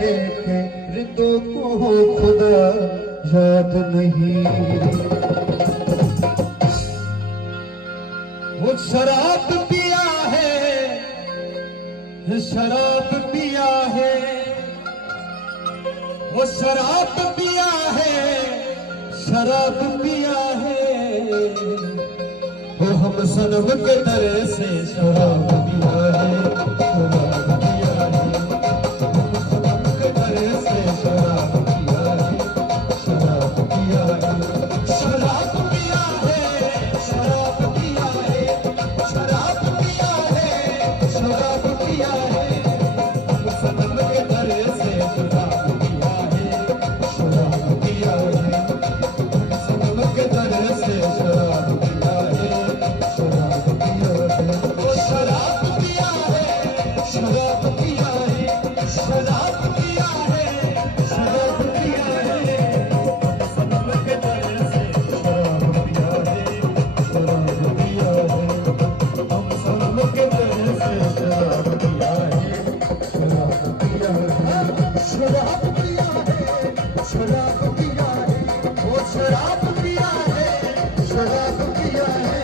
है कि रिदों को खुदा याद नहीं। वो शराब पिया है, शराब पिया है, वो शराब पिया है, शराब पिया है। वो हम सनम के दर से शराब पिया है, शराब पिया है। हम सनम के दर से शराब पिया है, शराब पिया है। शराब पिया है, शराब पिया है, शराब पिया है, शराब पिया है। हम सनम के दर से शराब पिया है, शराब पिया है। हम सनम के दर से शराब पिया है, शराब पिया है। वो शराब पिया है, शराब पिया है, शराब पिया है, शराब पिया है। सनम के दर से शराब पिया है, शराब पिया है। हम सनम के दर से शराब पिया है, शराब पिया है। शराब पिया है, शराब पिया है, वो शराब पिया है, शराब पिया है।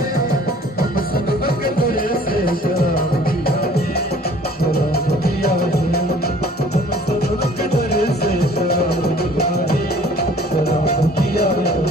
हम सनम के दर से शराब पिया है, शराब पिया है। हम सनम के दर से शराब पिया है, शराब पिया है।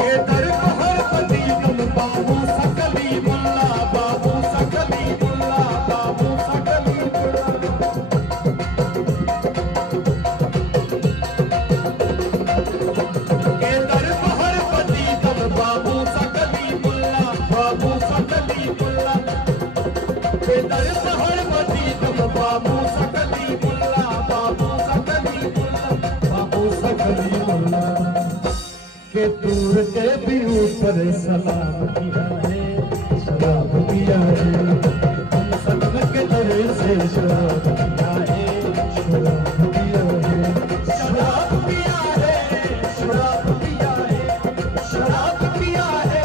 ये दर हर पति गम बाबू सकली मुल्ला, बाबू सकली मुल्ला, बाबू सकली मुल्ला। ये दर हर पति गम बाबू सकली मुल्ला, बाबू सकली मुल्ला। ये दर हर पति गम बाबू सकली मुल्ला, बाबू सकली मुल्ला, बाबू सकली मुल्ला। के दूर के भी ऊपर सलाम किया है, शराब पिया है। हम सनम के दर से शराब पिया है, शराब पिया है। शराब पिया है, शराब पिया है, शराब पिया है,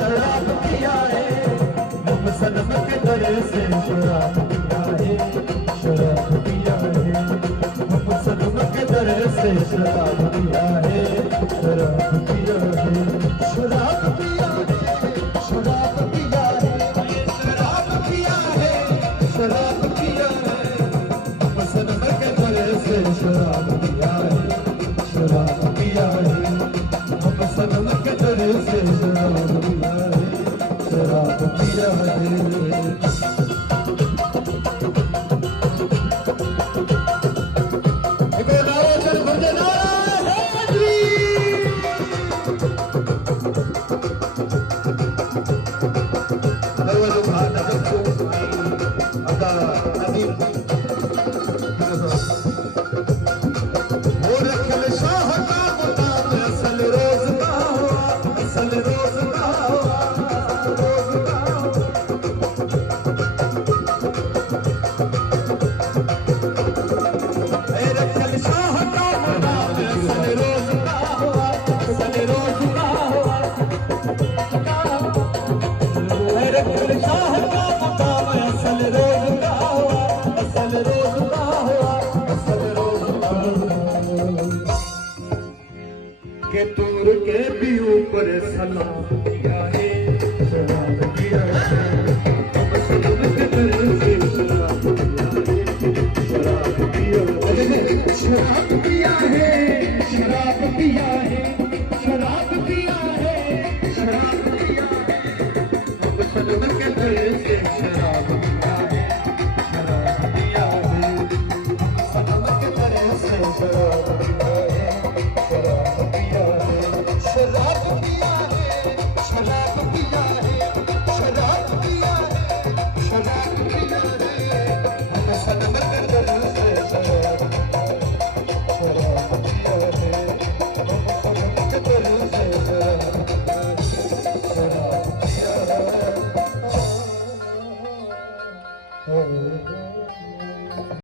शराब पिया है। हम सनम के दर से शराब पिया है, शराब पिया है। हम सनम के दर से शराब पिया है, शराब पिया है। शराब पिया है, शराब पिया है, शराब पिया है, शराब पिया है। हम सनम के दर से शराब पिया है, शराब पिया है। हम सनम के दर से शराब पिया है, शराब पिया है। के दूर के भी ऊपर सलाम किया है, शराब पिया है। हम सनम के दर से शराब पिया है, शराब पिया है। शराब पिया है, शराब पिया